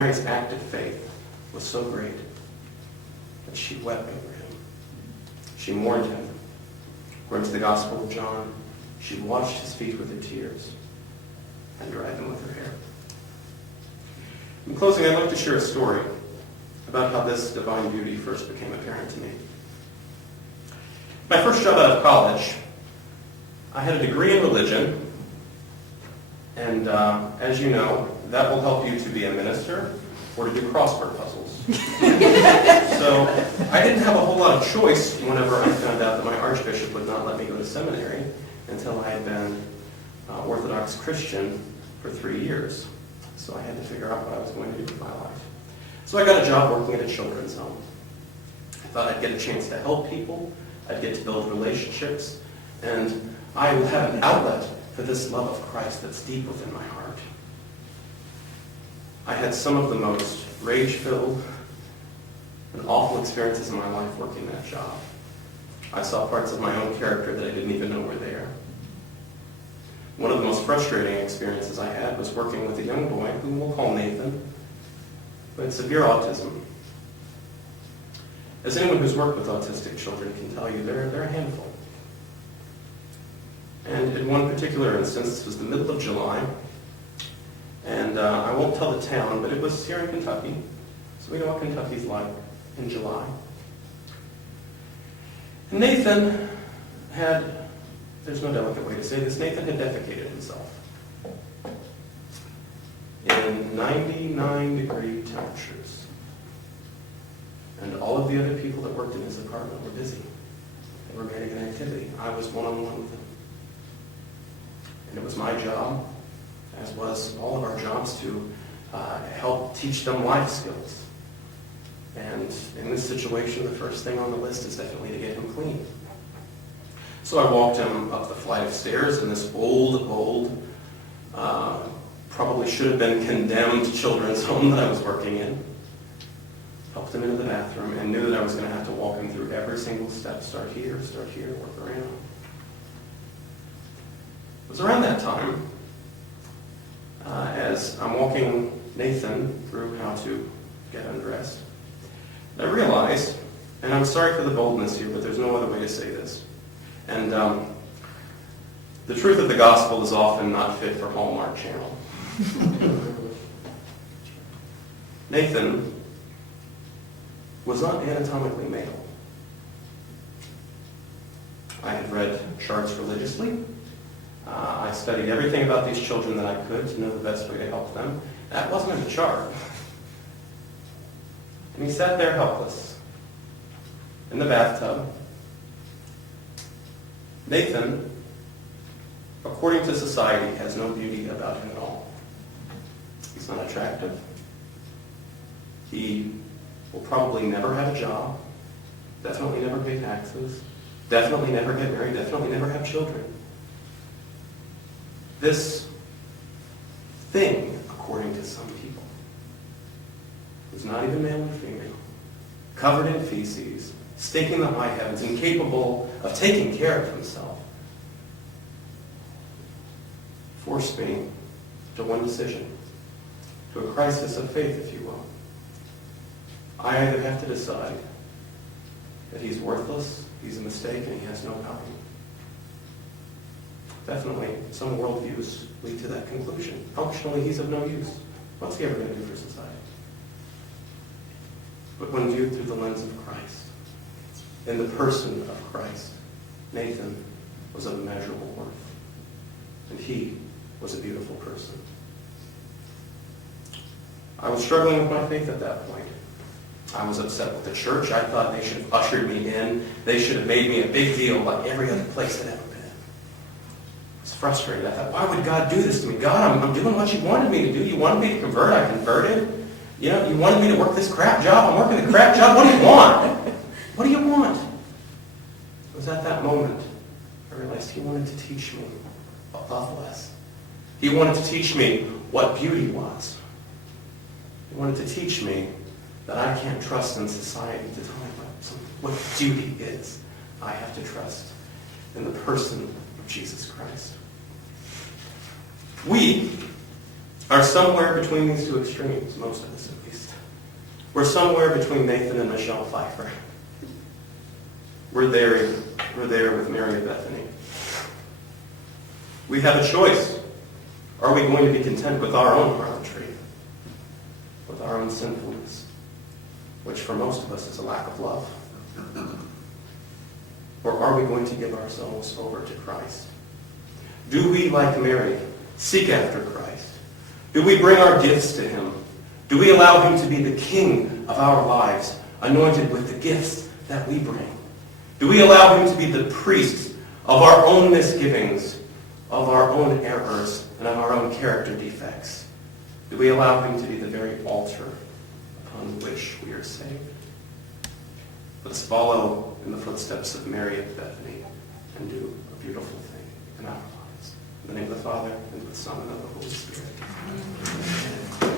Mary's act of faith was so great that she wept over him. She mourned him. According to the Gospel of John, she washed his feet with her tears and dried them with her hair. In closing, I'd like to share a story about how this divine beauty first became apparent to me. My first job out of college, I had a degree in religion, and as you know, that will help you to be a minister or to do crossword puzzles. So I didn't have a whole lot of choice whenever I found out that my archbishop would not let me go to seminary until I had been Orthodox Christian for 3 years. So I had to figure out what I was going to do with my life. So I got a job working at a children's home. I thought I'd get a chance to help people, I'd get to build relationships, and I would have an outlet for this love of Christ that's deep within my heart. I had some of the most rage-filled and awful experiences in my life working that job. I saw parts of my own character that I didn't even know were there. One of the most frustrating experiences I had was working with a young boy, whom we'll call Nathan, who had severe autism. As anyone who's worked with autistic children can tell you, they're a handful. And in one particular instance, this was the middle of July, and I won't tell the town, but it was here in Kentucky, so we know what Kentucky's like in July. And Nathan had, there's no delicate way to say this, Nathan had defecated himself in 99-degree temperatures. And all of the other people that worked in his apartment were busy. They were managing an activity. I was one-on-one with them. And it was my job, as was all of our jobs, to help teach them life skills. And in this situation, the first thing on the list is definitely to get him clean. So I walked him up the flight of stairs in this old, probably should have been condemned children's home that I was working in. Helped him into the bathroom and knew that I was going to have to walk him through every single step. Start here, work around. It was around that time, as I'm walking Nathan through how to get undressed, I realized, and I'm sorry for the boldness here, but there's no other way to say this, and the truth of the gospel is often not fit for Hallmark Channel. Nathan was not anatomically male. I had read charts religiously. I studied everything about these children that I could to know the best way to help them. That wasn't in the chart. And he sat there helpless in the bathtub. Nathan, according to society, has no beauty about him at all. He's not attractive. He will probably never have a job, definitely never pay taxes, definitely never get married, definitely never have children. This thing, according to some people, is not even male or female, covered in feces, stinking the high heavens, incapable of taking care of himself, forced me to one decision, to a crisis of faith, if you will. I either have to decide that he's worthless, he's a mistake, and he has no value. Definitely, some worldviews lead to that conclusion. Functionally, he's of no use. What's he ever going to do for society? But when viewed through the lens of Christ, in the person of Christ, Nathan was of immeasurable worth. And he was a beautiful person. I was struggling with my faith at that point. I was upset with the church. I thought they should have ushered me in. They should have made me a big deal like every other place I'd ever been. I was frustrated. I thought, why would God do this to me? God, I'm doing what you wanted me to do. You wanted me to convert. I converted. You know, you wanted me to work this crap job. I'm working the crap job. What do you want? What do you want? It was at that moment I realized he wanted to teach me about love less. He wanted to teach me what beauty was. He wanted to teach me that I can't trust in society to tell me what duty is. I have to trust in the person of Jesus Christ. We are somewhere between these two extremes, most of us at least. We're somewhere between Nathan and Michelle Pfeiffer. We're there with Mary of Bethany. We have a choice. Are we going to be content with our own harlotry, with our own sinfulness, which for most of us is a lack of love? Or are we going to give ourselves over to Christ? Do we, like Mary, seek after Christ? Do we bring our gifts to him? Do we allow him to be the king of our lives, anointed with the gifts that we bring? Do we allow him to be the priest of our own misgivings, of our own errors, and of our own character defects? Do we allow him to be the very altar upon which we are saved? Let's follow in the footsteps of Mary of Bethany and do a beautiful thing in our lives. In the name of the Father, and of the Son, and of the Holy Spirit. Amen.